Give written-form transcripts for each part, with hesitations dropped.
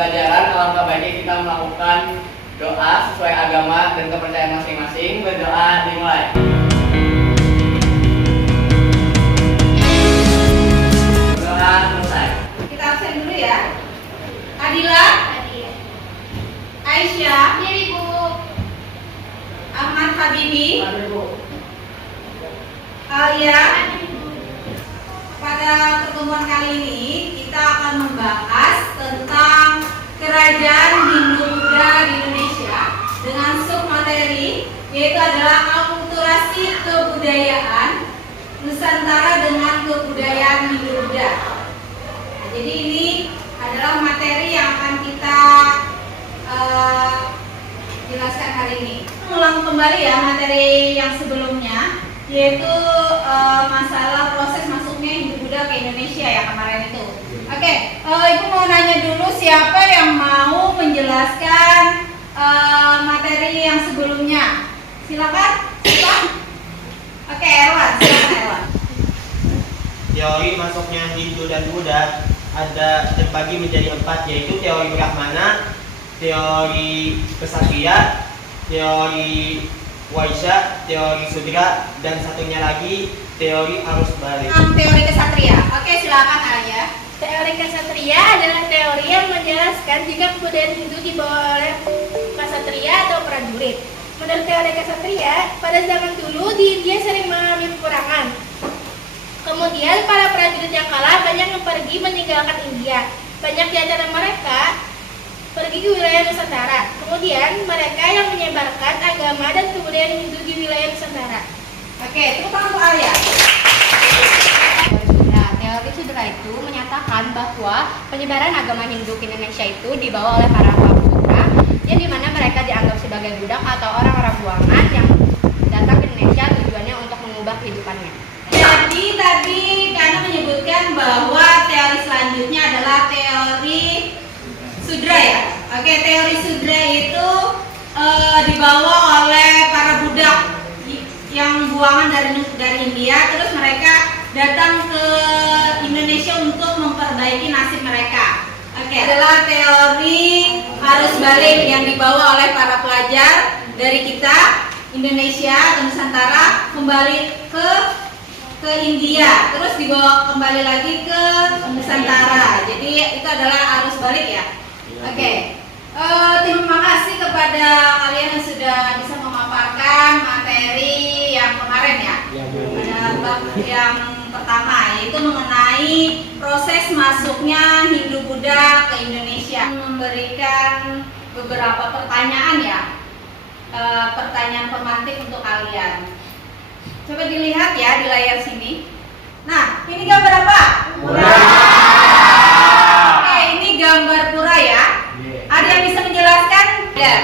pembelajaran alangkah baiknya kita melakukan doa sesuai agama dan kepercayaan masing-masing. Berdoa dimulai. Berdoa selesai. Kita absen dulu ya. Adila, Aisyah, Ahmad Habibi, Alia. Pada pertemuan kali ini kita akan membahas tentang kerajaan Hindu-Buddha di Indonesia dengan submateri yaitu adalah akulturasi kebudayaan Nusantara dengan kebudayaan Hindu-Buddha. Nah, jadi ini adalah materi yang akan kita jelaskan hari ini. Ulang kembali ya materi yang sebelumnya, yaitu masalah proses masuknya Hindu-Buddha ke Indonesia ya kemarin itu. Oke, Ibu mau nanya dulu siapa yang mau menjelaskan materi yang sebelumnya? Silakan. Oke, Erwan, silakan Erwan. Teori masuknya Hindu dan Buddha ada terbagi menjadi 4, yaitu teori Brahmana, teori Ksatria, teori Waisya, teori Sudra, dan satunya lagi teori arus balik. Teori Ksatria. Oke, silakan Alia. Teori Ksatria adalah teori yang menjelaskan jika kebudayaan Hindu dibawa oleh ksatria atau prajurit. Menurut teori Ksatria, pada zaman dulu di India sering mengalami peperangan. Kemudian para prajurit yang kalah banyak yang pergi meninggalkan India. Banyak di antara mereka pergi ke wilayah Nusantara. Kemudian mereka yang menyebarkan agama dan kebudayaan Hindu di wilayah Nusantara. Oke, tepuk tangan untuk Alia. Teori Sudra itu menyatakan bahwa penyebaran agama Hindu ke Indonesia itu dibawa oleh para Prabu Sudra, yang dimana mereka dianggap sebagai budak atau orang-orang buangan yang datang ke Indonesia tujuannya untuk mengubah kehidupannya. Jadi tadi Kana menyebutkan bahwa teori selanjutnya adalah teori Sudra ya. Oke, teori Sudra itu dibawa oleh para budak yang buangan dari India, terus mereka datang ke Indonesia untuk memperbaiki nasib mereka. Oke, adalah teori arus balik yang dibawa oleh para pelajar dari kita Indonesia dan Nusantara kembali ke India, terus dibawa kembali lagi ke Nusantara. Jadi itu adalah arus balik ya. Oke. Terima kasih kepada kalian yang sudah bisa memaparkan materi yang kemarin ya. Pada bab yang pertama yaitu mengenai proses masuknya Hindu-Buddha ke Indonesia. Memberikan beberapa pertanyaan ya, pertanyaan formatif untuk kalian. Coba dilihat ya di layar sini. Nah, ini gambar apa? Pura. Oke, ini gambar pura ya. Ada yang bisa menjelaskan? Ya.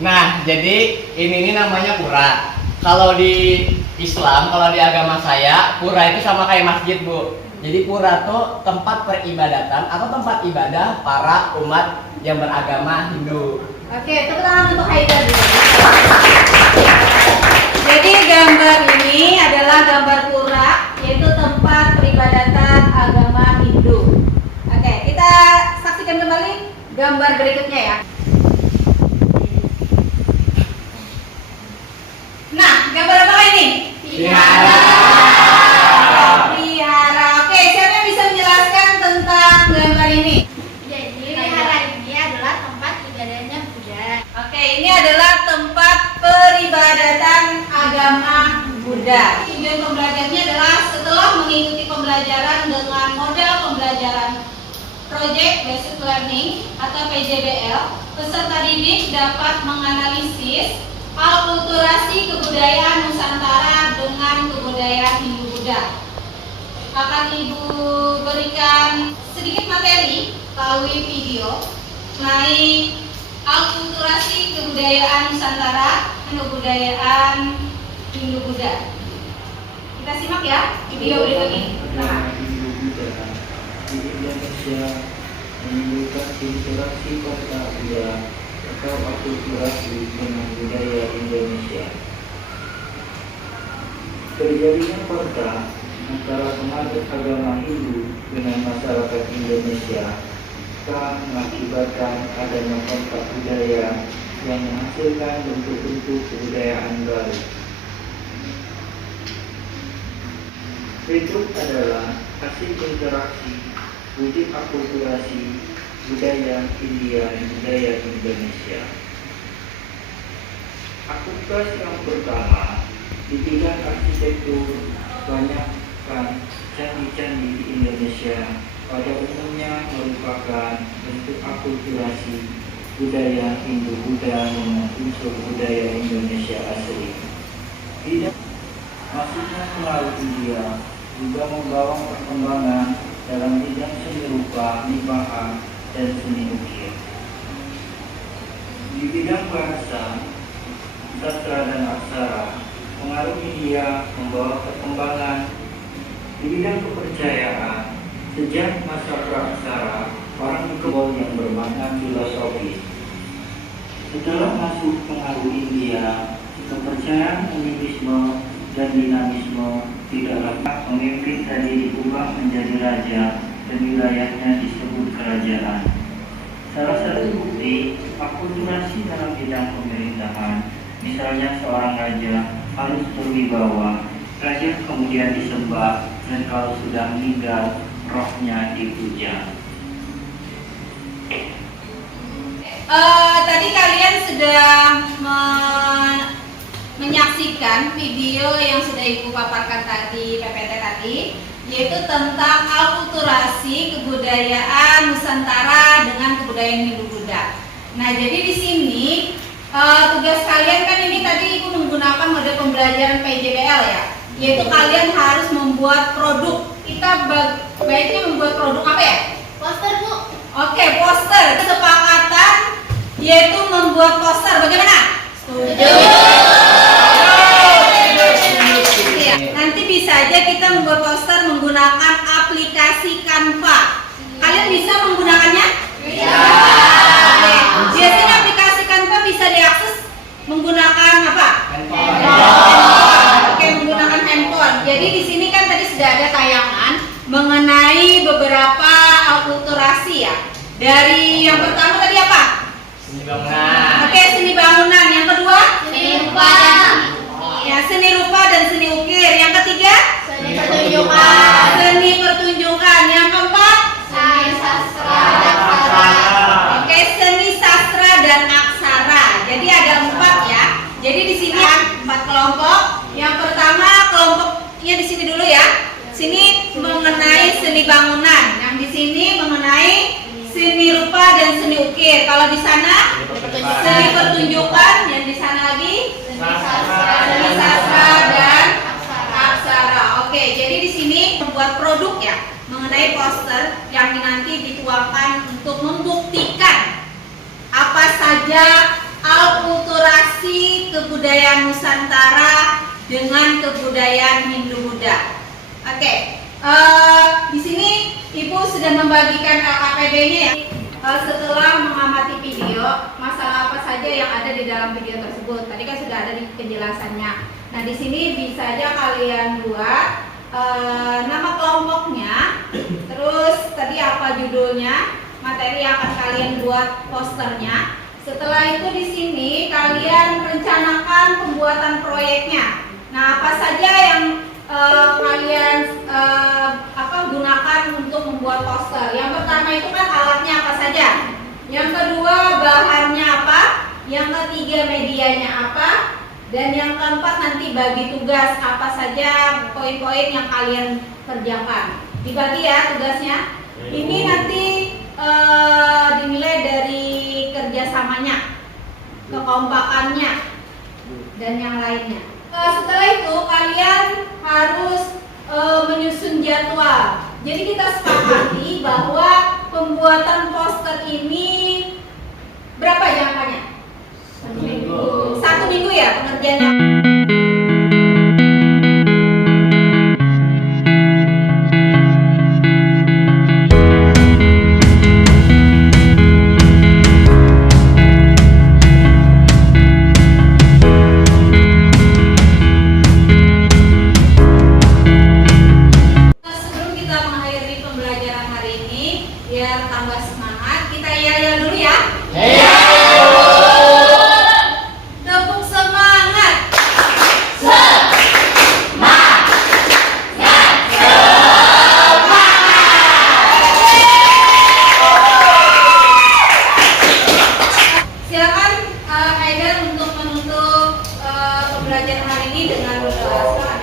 Nah, jadi ini namanya pura. Kalau di Islam, kalau di agama saya, pura itu sama kayak masjid, Bu. Jadi pura tuh tempat peribadatan atau tempat ibadah para umat yang beragama Hindu. Oke, tepuk tangan untuk Haidar dulu. Jadi gambar ini adalah gambar pura, yaitu tempat peribadatan agama Hindu. Oke, kita saksikan kembali gambar berikutnya ya. Nah, gambar apa ini? Vihara. Vihara. Oke, siapa yang bisa menjelaskan tentang gambar ini? Jadi wihara ini adalah tempat ibadahnya Buddha. Oke, ini adalah tempat peribadatan agama Buddha. Tujuan pembelajarannya adalah setelah mengikuti pembelajaran dengan model pembelajaran Project Based Learning atau PJBL, peserta didik dapat menganalisis akulturasi kebudayaan Nusantara dengan kebudayaan Hindu-Buddha. Akan Ibu berikan sedikit materi melalui video mengenai akulturasi kebudayaan Nusantara dan kebudayaan Hindu-Buddha. Kita simak ya video berikut ini. Nah. Di Indonesia menimbulkan interaksi kota Buddha atau akulturasi dengan budaya Indonesia. Terjadinya kontak antara penganut agama Hindu dengan masyarakat Indonesia maka mengakibatkan adanya kontak budaya yang menghasilkan bentuk-bentuk kebudayaan baru. Berikut adalah hasil interaksi wujud akulturasi budaya India dan budaya Indonesia. Akulturasi yang pertama, di bidang arsitektur, banyakkan candi-candi di Indonesia pada umumnya merupakan bentuk akulturasi budaya Hindu-Buddha dengan unsur budaya Indonesia asli. Tidak masuknya pengaruh India juga membawa perkembangan dalam bidang seni rupa, nibaha, dan seni ukir. Di bidang bahasa, sastra dan aksara, pengaruh India membawa perkembangan. Di bidang kepercayaan, sejak masa praaksara, orang berkebun yang bermakna filosofis. Setelah masuk pengaruh India, kepercayaan animisme dan dinamisme tidak dapat pemimpin tadi diubah menjadi raja dan wilayahnya disebut kerajaan. Salah satu bukti akulturasi dalam bidang pemerintahan, misalnya seorang raja harus berwibawa, raja kemudian disembah, dan kalau sudah meninggal, rohnya dipuja. Tadi kalian sudah menyaksikan video yang sudah Ibu paparkan tadi, PPT tadi, yaitu tentang akulturasi kebudayaan Nusantara dengan kebudayaan Hindu-Buddha. Nah, jadi di sini tugas kalian kan ini tadi Ibu menggunakan mode pembelajaran PJBL ya, yaitu kalian harus membuat produk. Kita baiknya membuat produk apa ya? Poster, Bu. Oke, poster. Kesepakatan yaitu membuat poster. Bagaimana? Setuju. Ya, nanti bisa aja kita membuat poster menggunakan aplikasi Canva. Kalian bisa menggunakannya? Bisa. Oke. Biasanya aplikasi Canva bisa diakses menggunakan apa? Handphone. Oke, menggunakan handphone. Jadi di sini kan tadi sudah ada tayangan mengenai beberapa akulturasi ya. Dari yang pertama tadi apa? Seni bangunan. Oke, seni bangunan. Yang kedua? Seni rupa. Ya, seni rupa dan seni ukir. Yang ketiga? Seni pertunjukan. Seni pertunjukan. Yang keempat? Seni sastra dan aksara. Oke, seni sastra dan aksara. Jadi ada 4 ya. Jadi di sini 4 kelompok. Yang pertama kelompoknya di sini dulu ya. Sini mengenai seni bangunan. Yang di sini mengenai seni rupa dan seni ukir. Kalau di sana seni pertunjukan. Yang di sana lagi seni sastra dan aksara. Oke, jadi di sini membuat produk ya mengenai poster yang nanti dituangkan untuk membuktikan apa saja akulturasi kebudayaan Nusantara dengan kebudayaan Hindu-Buddha. Oke, di sini Ibu sudah membagikan LKPD-nya ya. Setelah mengamati video, masalah apa saja yang ada di dalam video tersebut. Tadi kan sudah ada di penjelasannya. Nah, di sini bisa aja kalian buat nama kelompoknya, terus tadi apa judulnya, materi yang akan kalian buat posternya. Setelah itu di sini kalian rencanakan pembuatan proyeknya. Nah, apa saja yang kalian gunakan untuk membuat poster. Yang pertama itu kan alatnya apa saja. Yang kedua bahannya apa. Yang ketiga medianya apa. Dan yang keempat nanti bagi tugas apa saja poin-poin yang kalian kerjakan. Dibagi ya tugasnya. Ini nanti dinilai dari kerjasamanya, kekompakannya, dan yang lainnya. Setelah itu kalian harus menyusun jadwal. Jadi kita sepakati bahwa pembuatan poster ini berapa jangkanya? 1 minggu. 1 minggu ya pengerjaannya. Sebelum kita mengakhiri pembelajaran hari ini, biar tambah semangat, pembelajaran hari ini dengan berdoa.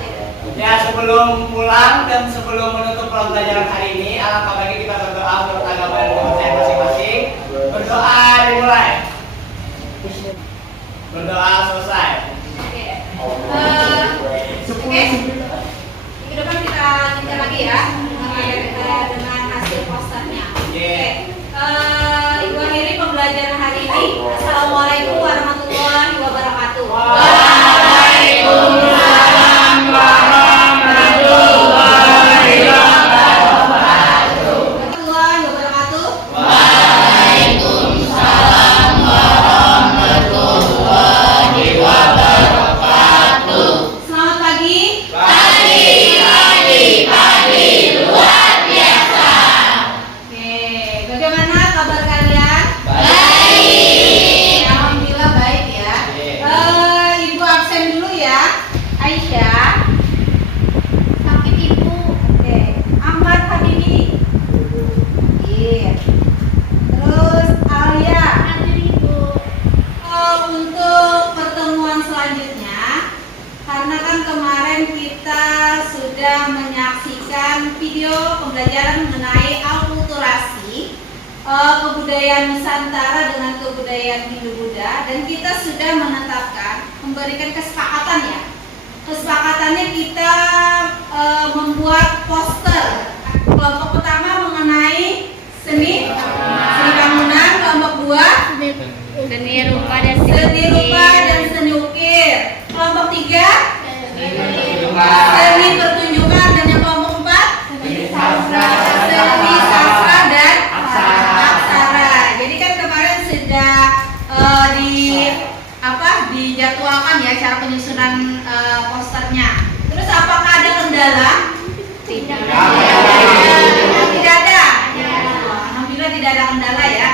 Ya, sebelum pulang dan sebelum menutup pembelajaran hari ini, alangkah baiknya kita berdoa menurut agama dan kepercayaan masing-masing. Berdoa dimulai. Berdoa selesai. Oke. Minggu depan kita lanjutkan lagi ya dengan hasil posternya. Oke. Ibu akhiri pembelajaran hari ini. Assalamualaikum warahmatullahi wabarakatuh. Waalaikumsalam warahmatullahi wabarakatuh. Warahmatullahi wabarakatuh. Waalaikumsalam warahmatullahi wabarakatuh. Selamat pagi. Pagi luar biasa. Oke, bagaimana kabar kalian? Baik. Alhamdulillah baik ya. Ibu absen dulu ya. Aisyah. Sakit ibu. Oke. Ahmad Habibi. Iya. Terus Alia. Hadir Ibu. Untuk pertemuan selanjutnya, karena kan kemarin kita sudah menyaksikan video pembelajaran mengenai akulturasi kebudayaan Nusantara dengan kebudayaan Hindu-Buddha, dan kita sudah menetapkan memberikan kesepakatan ya. Kesepakatannya kita membuat poster. Kelompok pertama mengenai seni bangunan, kelompok dua Seni rupa dan seni rupa dan seni ukir, kelompok tiga seni pertunjukan, dan yang kelompok empat seni sastra dan aksara. Jadi kan kemarin sudah dijadwalkan ya cara penyusunan posternya. Terus apakah ada kendala? Tidak. Tidak ada. Alhamdulillah tidak ada kendala ya.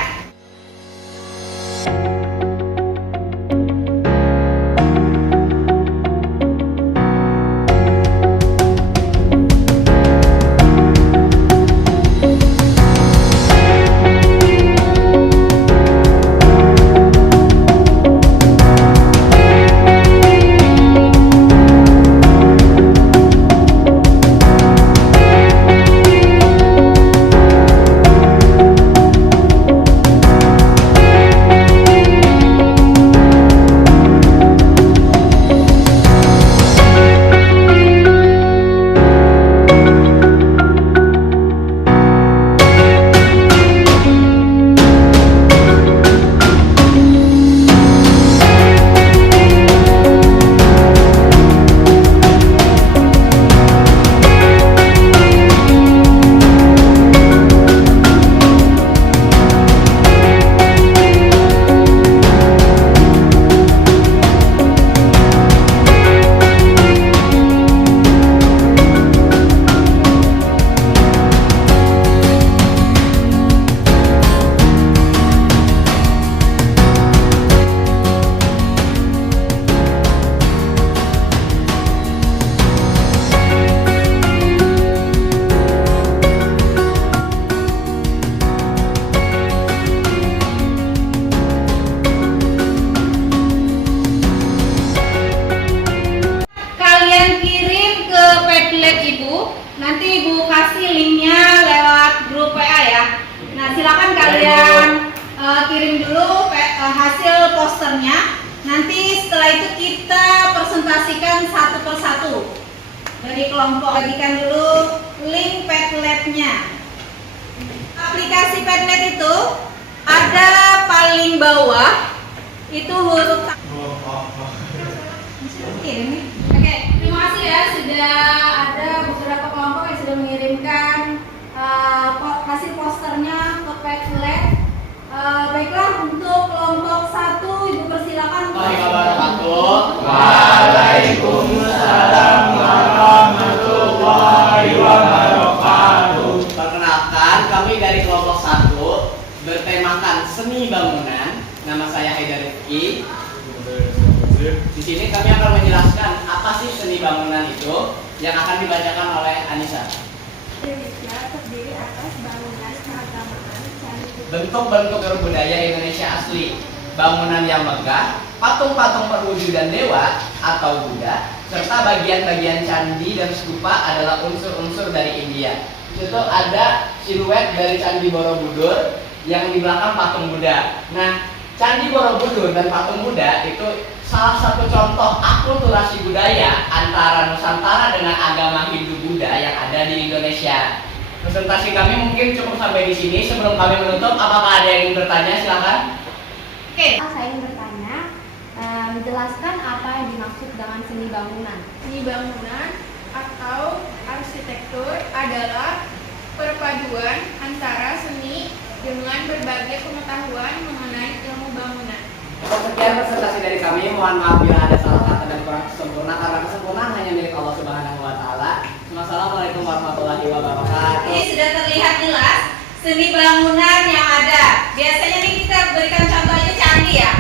hasil posternya. Nanti setelah itu kita presentasikan satu persatu. Dari kelompok bagikan dulu link Padlet-nya. Aplikasi Padlet itu ada paling bawah itu huruf Oke, terima kasih ya, sudah ada beberapa kelompok yang sudah mengirimkan hasil posternya ke Padlet. Baiklah, untuk kelompok 1 Ibu persilakan. Waalaikumsalam warahmatullahi wabarakatuh. Perkenalkan, kami dari kelompok 1 bertemakan seni bangunan. Nama saya Haidar Rifki. Di sini kami akan menjelaskan apa sih seni bangunan itu yang akan dibacakan oleh Anissa. Indonesia terdiri atas bangunan keagamaan, candi Bentuk-bentuk berbudaya Indonesia asli. bangunan yang megah, patung-patung perwujudan dewa atau Buddha, serta bagian-bagian candi dan stupa adalah unsur-unsur dari India. Itu tuh ada siluet dari Candi Borobudur yang di belakang patung Buddha. Nah, Candi Borobudur dan patung Buddha itu salah satu contoh akulturasi budaya antara Nusantara dengan agama Hindu Buddha yang ada di Indonesia. Presentasi kami mungkin cukup sampai di sini. Sebelum kami menutup, apakah ada yang ingin bertanya? Silakan. Oke. Saya ingin bertanya, menjelaskan apa yang dimaksud dengan seni bangunan. Seni bangunan atau arsitektur adalah perpaduan antara seni dengan berbagai pengetahuan mengenai ilmu bangunan. Sekian presentasi dari kami. Mohon maaf bila ada salah kata dan kurang sempurna, karena kesempurnaan hanya milik Allah Subhanahu wa taala. Wassalamualaikum warahmatullahi wabarakatuh. Ini sudah terlihat jelas seni bangunan yang ada. Biasanya nih kita berikan contoh aja candi ya.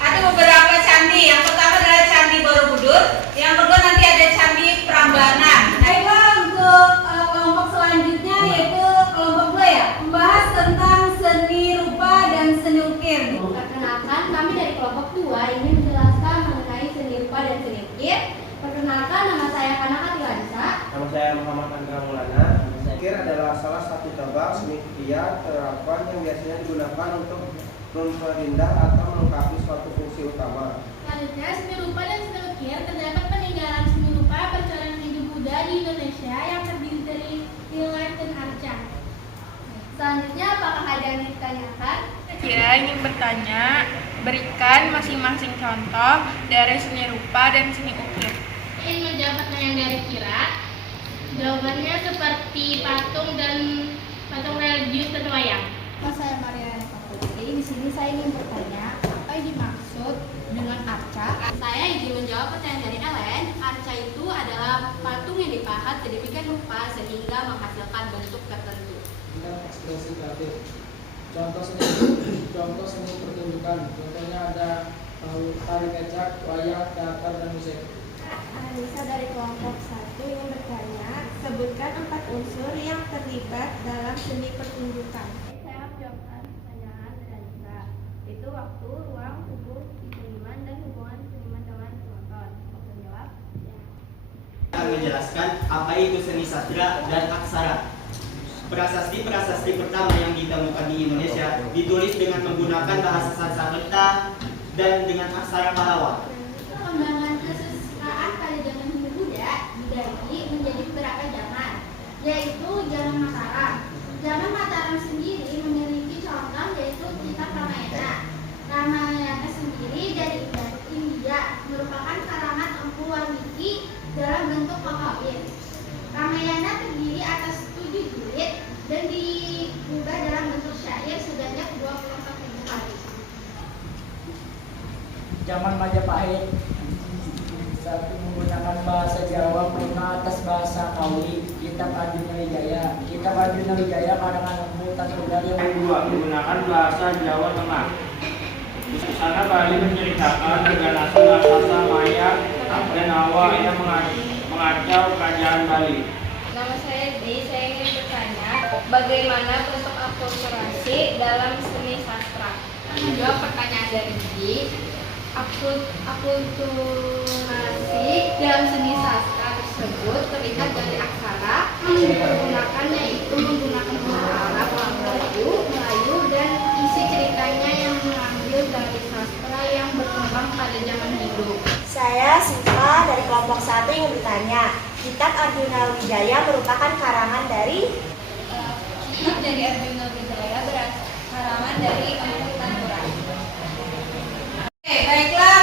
Ada beberapa candi. Yang pertama adalah Candi Borobudur. Yang kedua nanti ada Candi Prambanan. Baiklah, untuk kelompok selanjutnya yaitu kelompok 2 ya, membahas tentang seni rupa dan seni ukir. Perkenalkan, kami dari kelompok 2 ingin menjelaskan mengenai seni rupa dan seni ukir. Perkenalkan, nama saya Kanaka Tilansa. Nama saya Muhammad Andra Maulana. Ukir adalah salah satu cabang seni kriya terapan yang biasanya digunakan untuk memperindah atau melengkapi suatu fungsi utama. Selanjutnya, seni rupa dan seni ukir terdapat peninggalan seni rupa percalonan Hindu Buddha di Indonesia yang terdiri dari relief dan arca. Selanjutnya, apakah ada yang ditanyakan? Saya ingin bertanya, berikan masing-masing contoh dari seni rupa dan seni ukir. Ingin menjawab pertanyaan dari Kira? Jawabannya seperti patung dan patung religius dan wayang. Nama saya Maria Putri. Di sini saya ingin bertanya, apa yang dimaksud dengan arca? Saya ingin menjawab pertanyaan dari Ellen. Arca itu adalah patung yang dipahat sedemikian rupa sehingga menghasilkan bentuk tertentu. Ekspresi kreatif. Contoh seni pertunjukan. Contohnya ada tari kecak, wayang, teater, dan musik. Anissa dari kelompok 1 ingin bertanya, sebutkan 4 unsur yang terlibat dalam seni pertunjukan. Saya menjawabkan pertanyaan dari Anissa. Itu waktu, ruang, tubuh, seniman, dan hubungan seniman dengan penonton. Mau menjawab? Ya. Akan menjelaskan apa itu seni sastra dan aksara. Prasasti-prasasti pertama yang ditemukan di Indonesia ditulis dengan menggunakan bahasa Sanskerta dan dengan aksara Pallawa. Perkembangan kesusastraan pada zaman Hindu Buddha dibagi menjadi beberapa zaman, yaitu zaman Mataram. Zaman Mataram sendiri memiliki contoh yaitu kitab Ramayana. Ramayana sendiri dari India merupakan karangan Empu Walmiki dalam bentuk kakawin. Ramayana terdiri atas 7 jilid dan diubah dalam bentuk syair sebanyak 24.000 kali. Zaman Majapahit satu menggunakan bahasa Jawa purna atas bahasa Kawi. Kitab Arjuna Wijaya. Kitab Arjuna Wijaya karangan Empu Tasodar yang Kedua, menggunakan bahasa Jawa Tengah. Di sana Bali menceritakan keganasan raksasa Maya dan Hawa yang mengacau kerajaan Bali. Nama saya Di, saya ingin bertanya, bagaimana bentuk akulturasi dalam seni sastra? Menjawab pertanyaan dari Di, akulturasi dalam seni sastra tersebut terlihat dari aksara yang dipergunakan, yaitu menggunakan bahasa Arab, Melayu, dan isi ceritanya yang mengambil dari sastra yang berkembang pada zaman Hindu. Saya Siva dari kelompok 1 ingin bertanya, kitab Arjuna Wijaya merupakan karangan dari Kitab dari Arjuna Wijaya karangan dari Empu Tasodar. Oke, baiklah,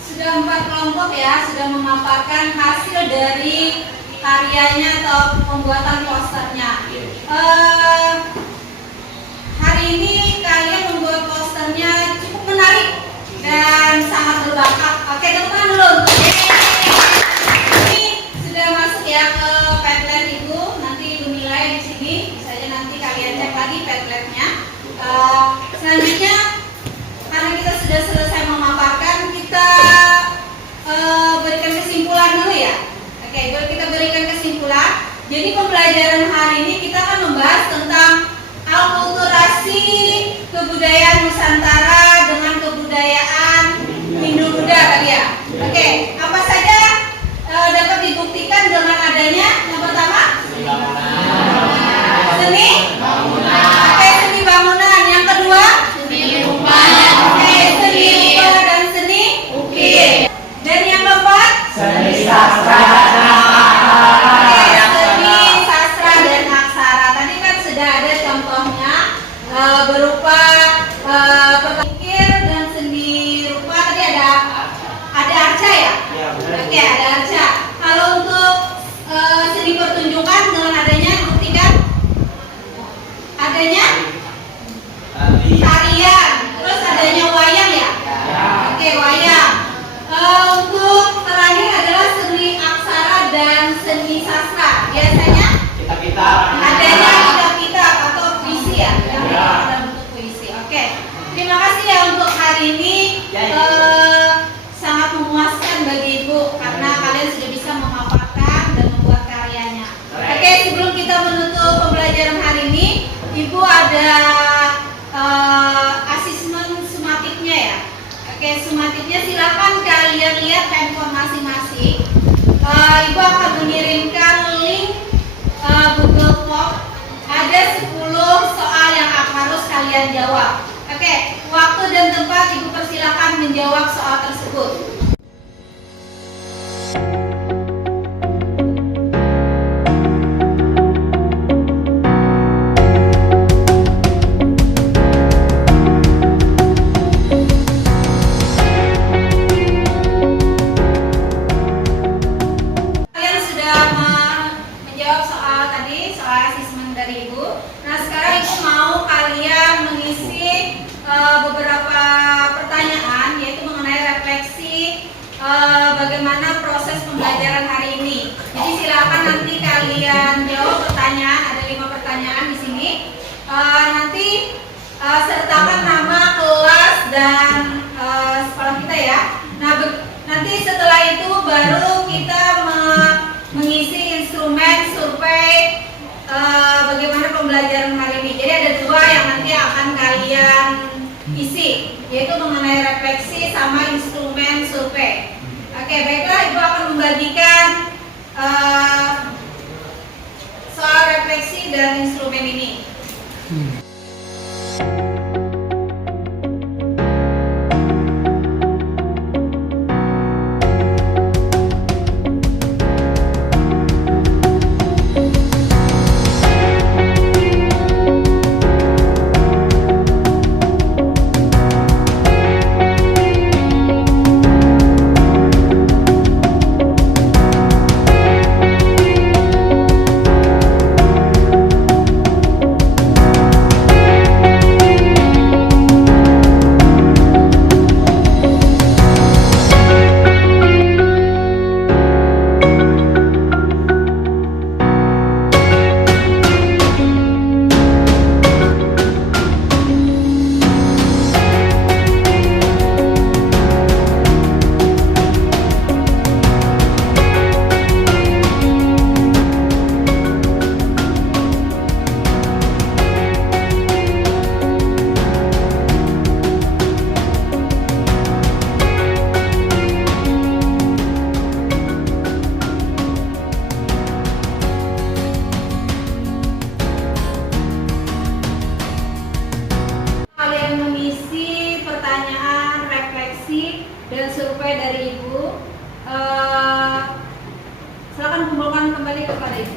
sudah 4 kelompok ya, sudah memaparkan hasil dari karyanya atau pembuatan posternya. Hari ini kalian membuat posternya cukup menarik dan sangat berbakat. Oke, tepuk tangan dulu. Ini sudah masuk ya ke Padlet Ibu. Nanti Ibu nilai di sini. Bisa aja nanti kalian cek lagi Padletnya. Selanjutnya, karena kita sudah selesai memaparkan, kita berikan kesimpulan dulu ya. Oke, kita berikan kesimpulan. Jadi pembelajaran hari ini kita akan membahas tentang akulturasi kebudayaan Nusantara dengan kebudayaan Hindu-Buddha tadi ya. Oke, apa saja dapat dibuktikan dengan adanya yang pertama? Seni bangunan. Oke, seni bangunan. Yang kedua? Seni rupa. Oke, seni rupa dan seni ukir. Dan yang keempat? Seni sastra dan aksara. Oke, seni sastra dan aksara. Tadi kan sudah ada contohnya berupa ukir dan seni rupa. Tadi ada arca ya? Oke, ada arca. Kalau untuk seni pertunjukan dengan adanya buktikan adanya tarian, terus adanya wayang ya? Oke, wayang. Untuk terakhir adalah seni aksara dan seni sastra. Biasanya adanya kitab atau puisi ya, yang dalam bentuk puisi. Oke, terima kasih ya untuk hari ini. Sangat memuaskan bagi Ibu karena kalian sudah bisa memaparkan dan membuat karyanya. Oke, sebelum kita menutup pembelajaran hari ini, Ibu ada asesmen sumatifnya ya. Oke, sumatifnya silakan kalian lihat handphone masing-masing. Ibu akan mengirimkan link Google Form. Ada 10 soal yang harus kalian jawab. Oke, waktu dan tempat Ibu persilakan menjawab soal tersebut. Kalian sudah menjawab soal tadi, soal asesmen dari Ibu. Nah, sekarang Ibu mau kalian mengisi beberapa pertanyaan, yaitu mengenai refleksi bagaimana proses pembelajaran hari ini. Jadi silakan nanti kalian jawab pertanyaan, ada 5 pertanyaan di sini. Nanti sertakan nama, kelas, dan sekolah kita ya. Nah, nanti setelah itu baru kita mengisi instrumen survei bagaimana pembelajaran hari ini. Jadi ada 2 yang nanti akan kalian isi, yaitu mengenai refleksi sama instrumen survei. Oke, baiklah, Ibu akan membagikan soal refleksi dan instrumen ini. dan survei dari Ibu. Silakan kumpulkan kembali kepada Ibu.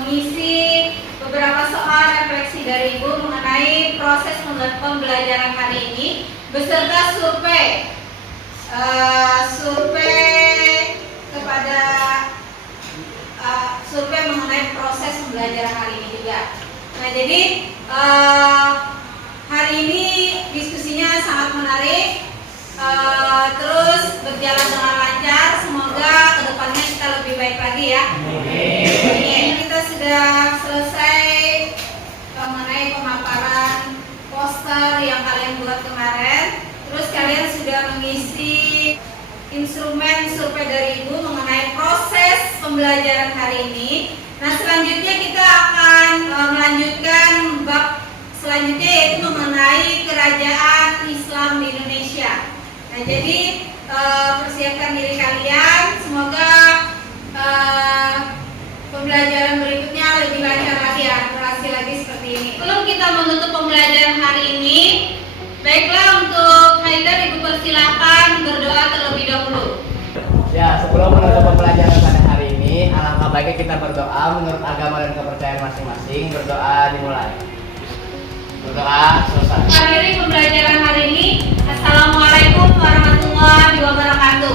Mengisi beberapa soal refleksi dari Ibu mengenai proses pembelajaran hari ini beserta survei kepada survei mengenai proses pembelajaran hari ini juga. Nah, jadi hari ini diskusinya sangat menarik, terus berjalan dengan lancar. Semoga kedepannya kita lebih baik lagi ya. Kita sudah selesai mengenai pemaparan poster yang kalian buat kemarin. Terus kalian sudah mengisi instrumen survei dari Ibu mengenai proses pembelajaran hari ini. Nah, selanjutnya kita akan melanjutkan bab selanjutnya, yaitu mengenai kerajaan Islam di Indonesia. Nah, jadi persiapkan diri kalian, semoga pembelajaran berikutnya lebih lancar lagi ya, berhasil lagi seperti ini. Sebelum kita menutup pembelajaran hari ini, baiklah untuk Haidar, Ibu persilakan berdoa terlebih dahulu. Ya, sebelum menutup pembelajaran pada hari ini, alangkah baiknya kita berdoa menurut agama dan kepercayaan masing-masing. Berdoa dimulai. Berdoa selesai. Akhiri pembelajaran hari ini. Assalamualaikum warahmatullahi wabarakatuh.